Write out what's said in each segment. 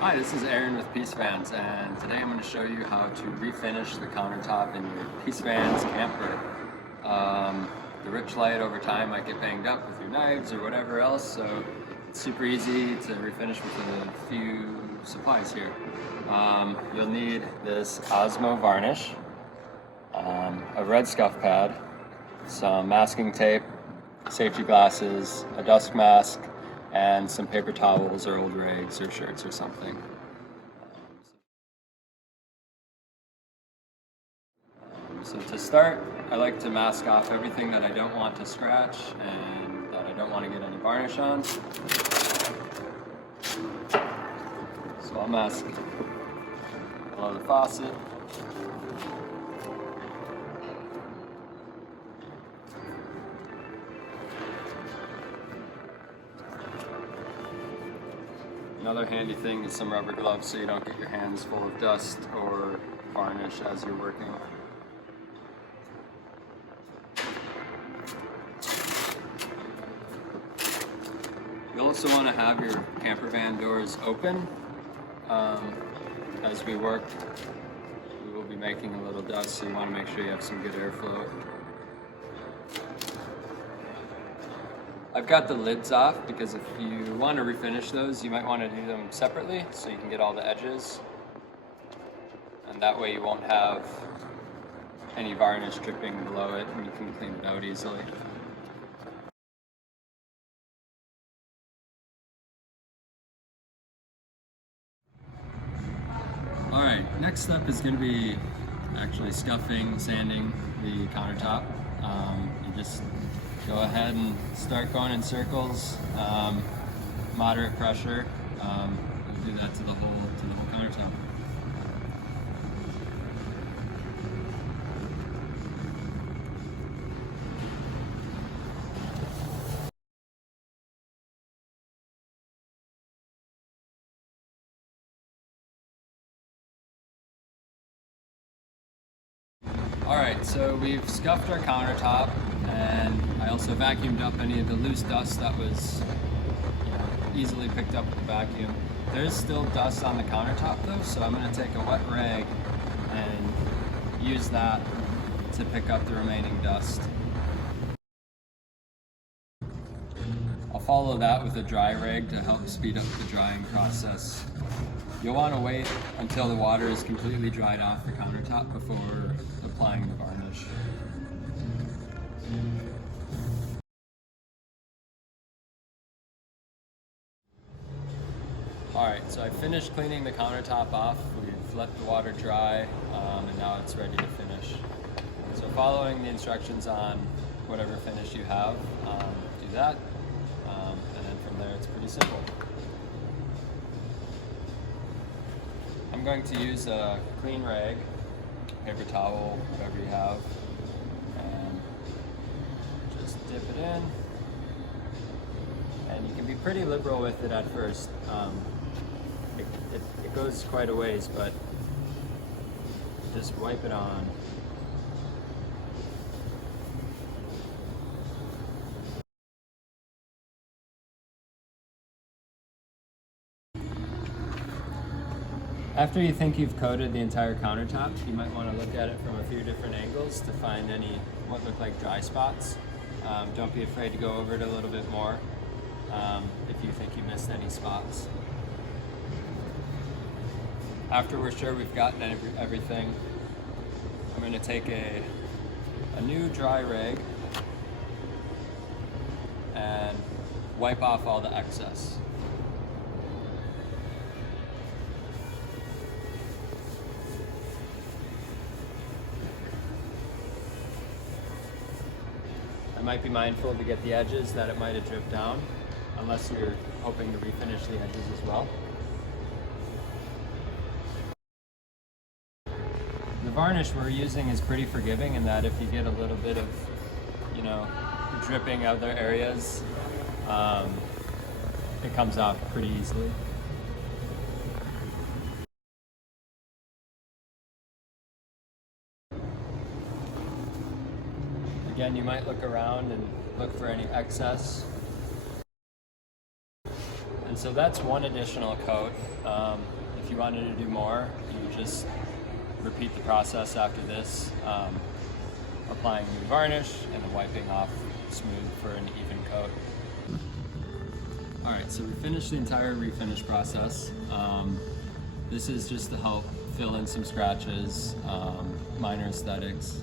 Hi, this is Aaron with Peace Vans, and today I'm going to show you how to refinish the countertop in your Peace Vans camper. The RichLite over time might get banged up with your knives or whatever else, so it's super easy to refinish with a few supplies here. You'll need this Osmo varnish, a red scuff pad, some masking tape, safety glasses, a dust mask, and some paper towels or old rags or shirts or something. So to start, I like to mask off everything that I don't want to scratch and that I don't want to get any varnish on. So I'll mask below the faucet. Another handy thing is some rubber gloves so you don't get your hands full of dust or varnish as you're working. You also want to have your camper van doors open. As we work, we will be making a little dust, so you want to make sure you have some good airflow. I've got the lids off because if you want to refinish those, you might want to do them separately so you can get all the edges. And that way you won't have any varnish dripping below it and you can clean it out easily. Alright, next step is going to be actually scuffing, sanding the countertop. You just go ahead and start going in circles, moderate pressure. We'll do that to the whole countertop. Alright, so we've scuffed our countertop, and I also vacuumed up any of the loose dust that was easily picked up with the vacuum. There's still dust on the countertop though, so I'm going to take a wet rag and use that to pick up the remaining dust. I'll follow that with a dry rag to help speed up the drying process. You'll want to wait until the water is completely dried off the countertop before applying the varnish. Alright, so I finished cleaning the countertop off. We've let the water dry, and now it's ready to finish. So following the instructions on whatever finish you have, do that, and then from there it's pretty simple. I'm going to use a clean rag, paper towel, whatever you have, and just dip it in. And you can be pretty liberal with it at first. It goes quite a ways, but just wipe it on. After you think you've coated the entire countertop, you might want to look at it from a few different angles to find any what look like dry spots. Don't be afraid to go over it a little bit more if you think you missed any spots. After we're sure we've gotten everything, I'm going to take a new dry rag and wipe off all the excess. I might be mindful to get the edges that it might have dripped down, unless you're hoping to refinish the edges as well. The varnish we're using is pretty forgiving in that if you get a little bit of, dripping other areas, it comes off pretty easily. Again, you might look around and look for any excess, And so that's one additional coat. If you wanted to do more, you just repeat the process after this, applying new varnish and then wiping off smooth for an even coat. Alright, so we finished the entire refinish process. This is just to help fill in some scratches, minor aesthetics.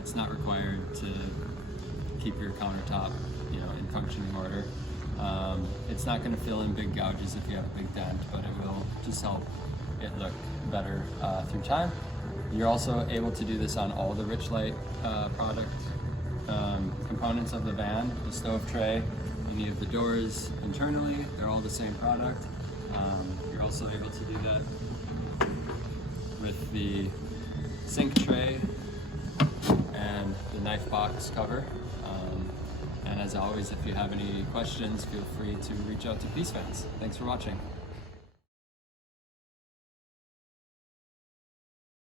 It's not required to keep your countertop, in functioning order. It's not going to fill in big gouges if you have a big dent, but it will just help it look better through time. You're also able to do this on all the RichLite product components of the van. The stove tray, any of the doors internally, they're all the same product. You're also able to do that with the sink tray and the knife box cover. And as always, if you have any questions, feel free to reach out to Piece Fans. Thanks for watching.